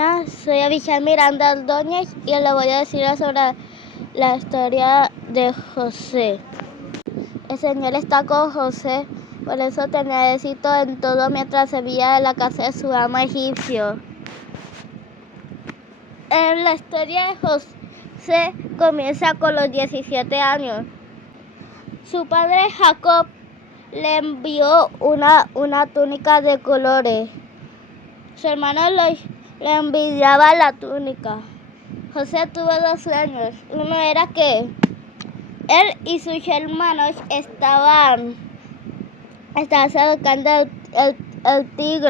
Buenas, soy Abigail Miranda Ordóñez y le voy a decir sobre la historia de José. El Señor está con José, por eso tenía éxito en todo mientras se veía en la casa de su amo egipcio. En la historia de José comienza con los 17 años. Su padre Jacob le envió una túnica de colores. Su hermano le envidiaba la túnica. José tuvo 2 sueños. Uno era que él y sus hermanos estaban sacando el trigo.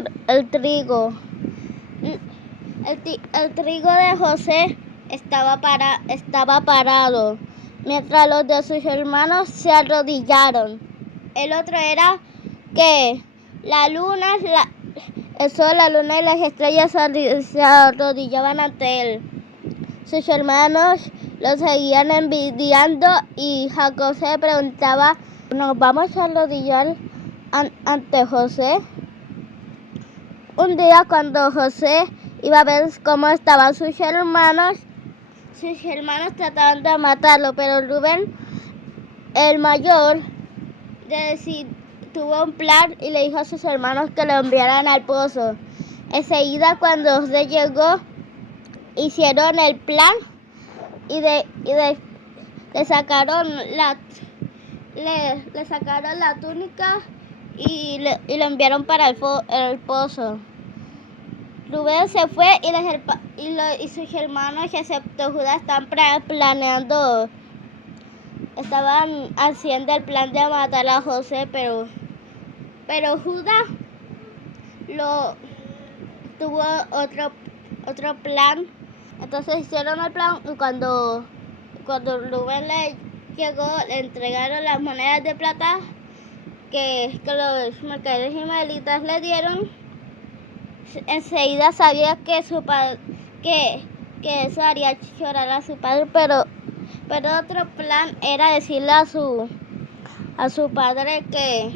El trigo de José estaba parado, mientras los de sus hermanos se arrodillaron. El otro era que el sol, la luna y las estrellas se arrodillaban ante él. Sus hermanos lo seguían envidiando y Jacob se preguntaba, ¿nos vamos a arrodillar ante José? Un día cuando José iba a ver cómo estaban sus hermanos trataban de matarlo, pero Rubén, el mayor, tuvo un plan y le dijo a sus hermanos que lo enviaran al pozo. Enseguida cuando José llegó, hicieron el plan y le sacaron la túnica y lo enviaron para el pozo. Rubén se fue y sus hermanos, excepto Judá, estaban haciendo el plan de matar a José, pero Judá tuvo otro plan. Entonces hicieron el plan y cuando Rubén le llegó, le entregaron las monedas de plata que los mercaderes ismaelitas le dieron. Enseguida sabía que su padre, que eso haría llorar a su padre, pero otro plan era decirle a su padre que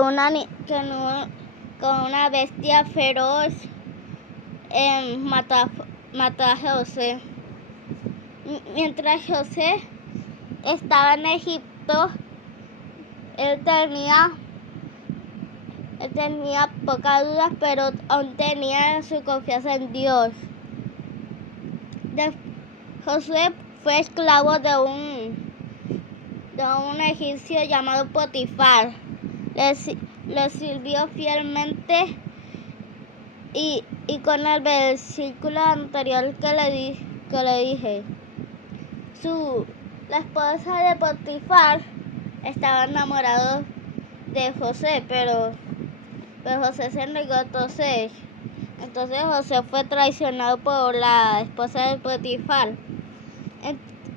una bestia feroz mató a José. Mientras José estaba en Egipto, él tenía pocas dudas, pero aún tenía su confianza en Dios. José fue esclavo de un egipcio llamado Potifar. Le sirvió fielmente y con el versículo anterior que le dije, la esposa de Potifar estaba enamorada de José, pero José se negó. Entonces José fue traicionado por la esposa de Potifar.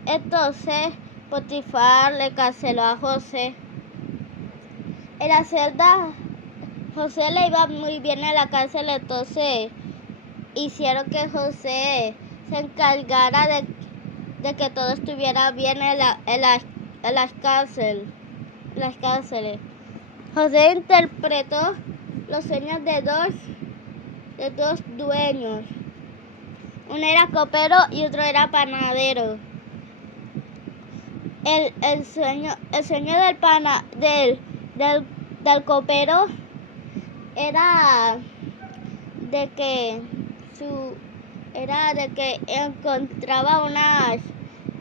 Entonces Potifar le canceló a José. En la celda, José le iba muy bien en la cárcel, entonces hicieron que José se encargara de que todo estuviera bien en las cárceles. José interpretó los sueños de dos dueños. Uno era copero y otro era panadero. El sueño del copero era de que encontraba unas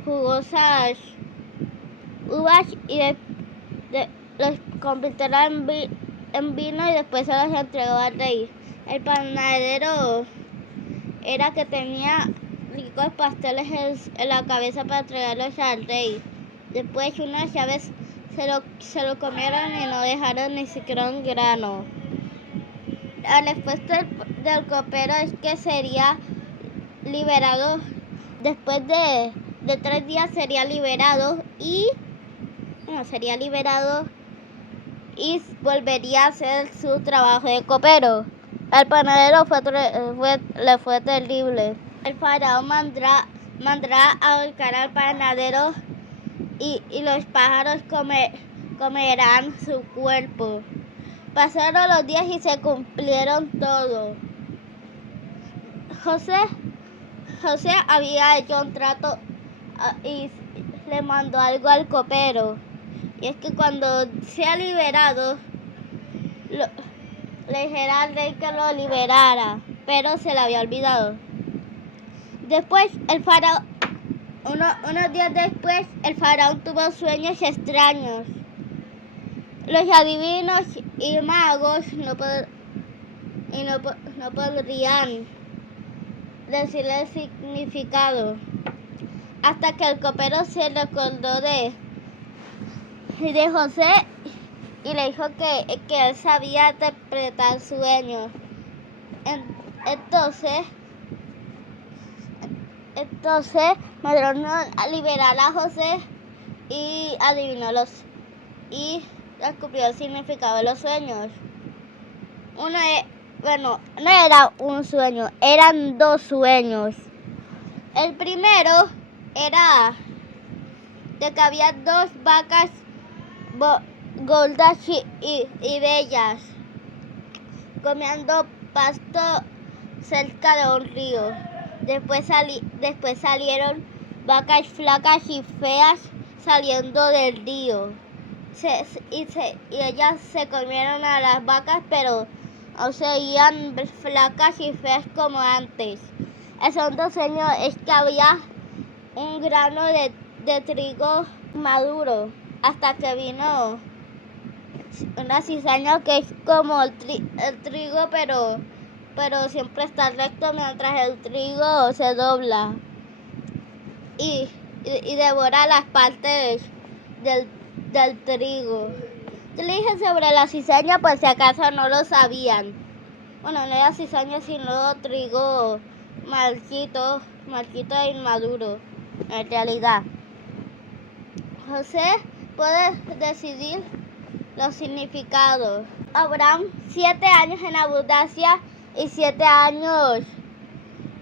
jugosas uvas y los convirtiera en vino y después se los entregó al rey. El panadero era que tenía ricos pasteles en la cabeza para entregarlos al rey. Después unas llaves se lo comieron y no dejaron ni siquiera un grano. La respuesta del copero es que sería liberado. Después de 3 días sería liberado y volvería a hacer su trabajo de copero. Al panadero le fue terrible. El faraón mandará a ahorcar al panadero y los pájaros comerán su cuerpo. Pasaron los días y se cumplieron todo. José había hecho un trato y le mandó algo al copero. Y es que cuando sea liberado, le dijera al rey que lo liberara, pero se le había olvidado. Después, unos días después, el faraón tuvo sueños extraños. Los adivinos y magos no podrían decirle el significado, hasta que el copero se recordó de José y le dijo que él sabía interpretar sueños. Entonces mandaron a liberar a José y adivinó y descubrió el significado de los sueños. No era un sueño, eran dos sueños. El primero era de que había dos vacas gordas y bellas comiendo pasto cerca de un río. Después salieron vacas flacas y feas saliendo del río. Y ellas se comieron a las vacas, pero no seguían flacas y feas como antes. El segundo sueño es que había un grano de trigo maduro, hasta que vino una cizaña que es como el trigo, pero siempre está recto, mientras el trigo se dobla y devora las partes del trigo. Yo le dije sobre la cizaña por si acaso no lo sabían. Bueno, no era cizaña sino trigo marchito e inmaduro. En realidad, José puede decidir los significados. Habrán 7 años en abundancia y 7 años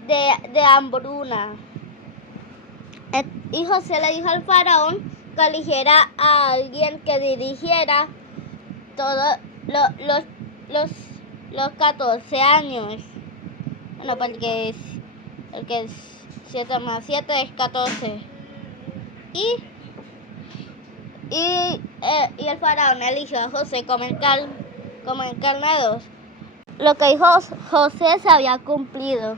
de hambruna. Y José le dijo al faraón que eligiera a alguien que dirigiera todos los 14 años. Bueno, porque 7 más 7 es 14. Y el faraón eligió a José como encarnados. Lo que dijo José se había cumplido.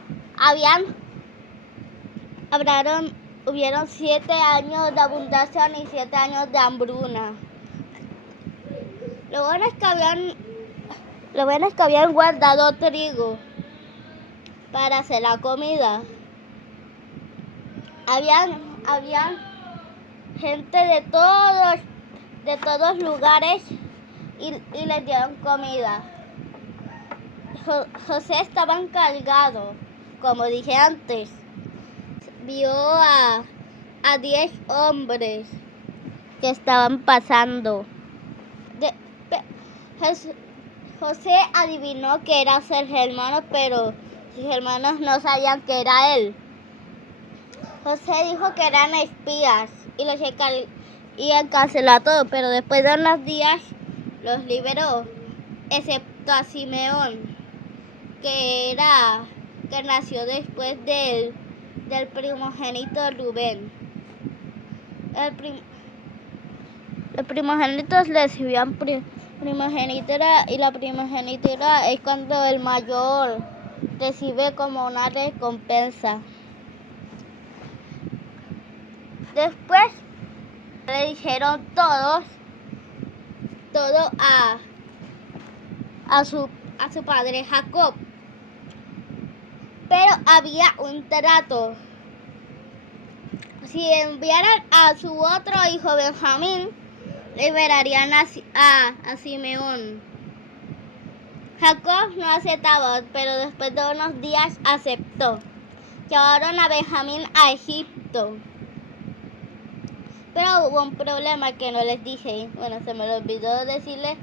Hubieron 7 años de abundancia y 7 años de hambruna. Lo bueno es que habían guardado trigo para hacer la comida. Habían gente de todos lugares y les dieron comida. José estaba encargado, como dije antes. Vio a 10 hombres que estaban pasando. José adivinó que eran sus hermanos, pero sus hermanos no sabían que era él. José dijo que eran espías y encarceló a todos, pero después de unos días los liberó, excepto a Simeón, que nació después del primogénito Rubén. Los primogénitos recibían primogenitura, y la primogenitura es cuando el mayor recibe como una recompensa. Después le dijeron todo a su padre Jacob. Pero había un trato. Si enviaran a su otro hijo Benjamín, liberarían a Simeón. Jacob no aceptaba, pero después de unos días aceptó. Llevaron a Benjamín a Egipto. Pero hubo un problema que no les dije. Bueno, se me olvidó decirles.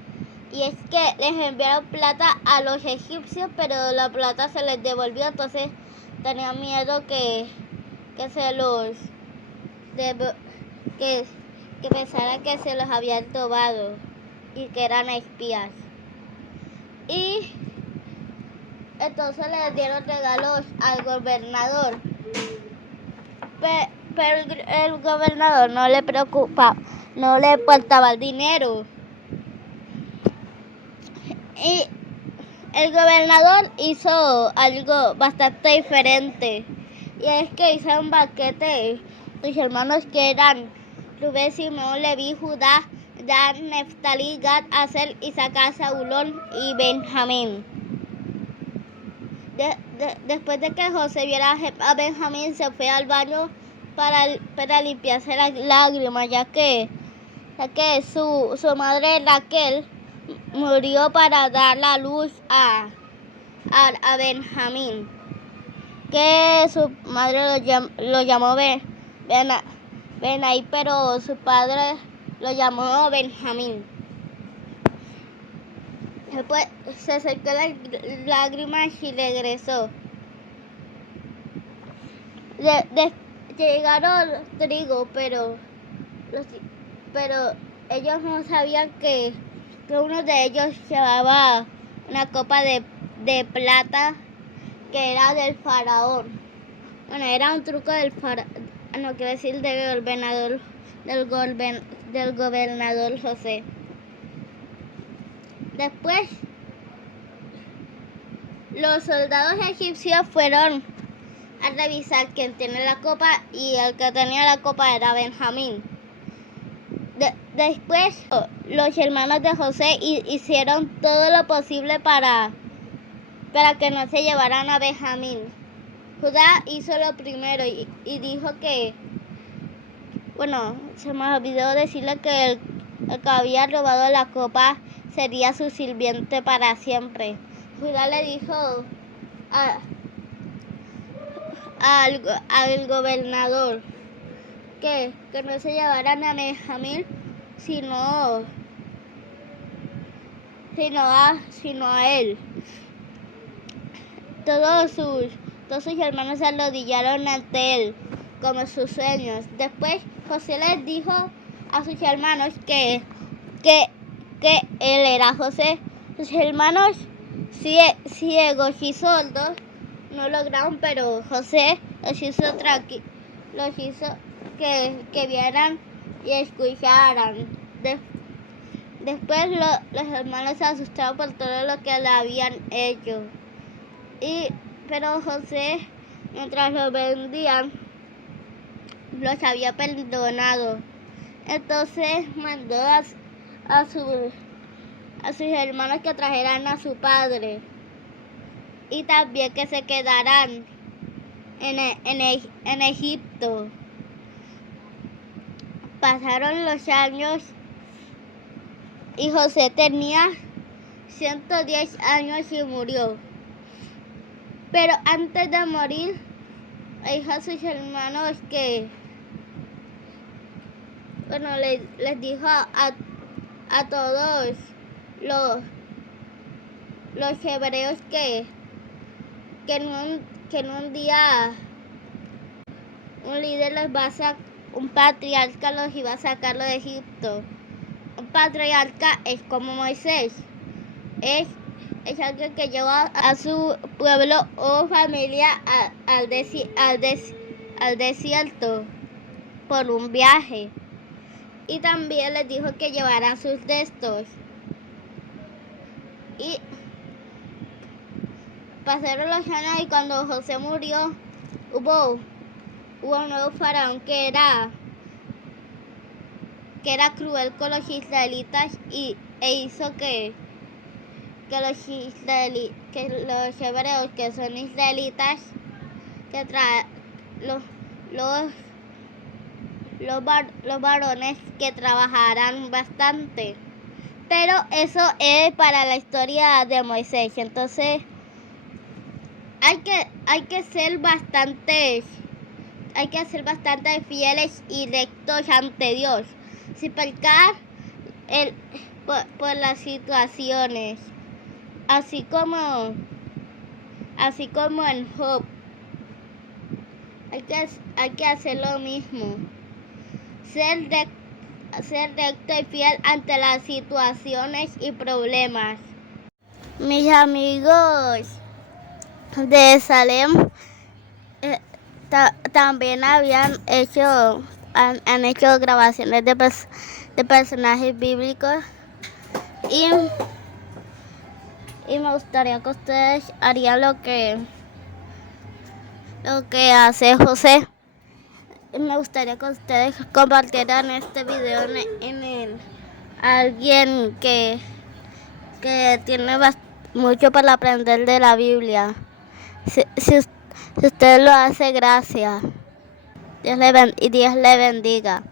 Y es que les enviaron plata a los egipcios, pero la plata se les devolvió. Entonces tenían miedo que pensaran que se los habían robado y que eran espías. Entonces le dieron regalos al gobernador. Pero el gobernador no le preocupa, no le importaba el dinero. Y el gobernador hizo algo bastante diferente. Y es que hizo un banquete. Sus hermanos que eran Rubén, Simón, Leví, Judá, Dan, Neftalí, Gad, Aser, Isaacar, Zabulón y Benjamín. Después de que José viera a Benjamín, se fue al baño para limpiarse las lágrimas, ya que su madre Raquel murió para dar la luz a Benjamín, que su madre lo llamó Benaí, pero su padre lo llamó Benjamín. Después se secó las lágrimas y regresó. Llegaron trigo, pero ellos no sabían que uno de ellos llevaba una copa de plata que era del faraón. Bueno, era un truco del faraón, no quiero decir del gobernador José. Después, los soldados egipcios fueron a revisar quién tiene la copa, y el que tenía la copa era Benjamín. Después, los hermanos de José hicieron todo lo posible para que no se llevaran a Benjamín. Judá hizo lo primero y dijo que, bueno, se me olvidó decirle que el que había robado la copa sería su sirviente para siempre. Judá le dijo al gobernador que no se llevaran a Benjamín, sino a él. Todos sus hermanos se arrodillaron ante él como sus sueños. Después José les dijo a sus hermanos que él era José. Sus hermanos ciegos y sordos no lograron, pero José los hizo que vieran y escucharan. Después los hermanos se asustaron por todo lo que le habían hecho. Pero José, mientras los vendían, los había perdonado. Entonces mandó a sus hermanos que trajeran a su padre, y también que se quedaran en Egipto. Pasaron los años y José tenía 110 años y murió. Pero antes de morir, dijo a sus hermanos que, bueno, les dijo a todos los hebreos que en un día un líder un patriarca los iba a sacarlo de Egipto. Un patriarca es como Moisés, es alguien que lleva a su pueblo o familia al desierto por un viaje. Y también les dijo que llevaran sus restos. Y pasaron los años, y cuando José murió, hubo un nuevo faraón que era cruel con los israelitas e hizo que los hebreos que son israelitas, que los varones que trabajaran bastante. Pero eso es para la historia de Moisés. Entonces hay que ser bastante fieles y rectos ante Dios, sin pecar por las situaciones, así como en Job. Hay que hacer lo mismo, ser recto y fiel ante las situaciones y problemas. Mis amigos, de Salem también han hecho grabaciones de personajes bíblicos y, y me gustaría que ustedes harían lo que hace José. Me gustaría que ustedes compartieran este video en alguien que tiene mucho para aprender de la Biblia. Si usted lo hace, gracias. Dios le bendiga.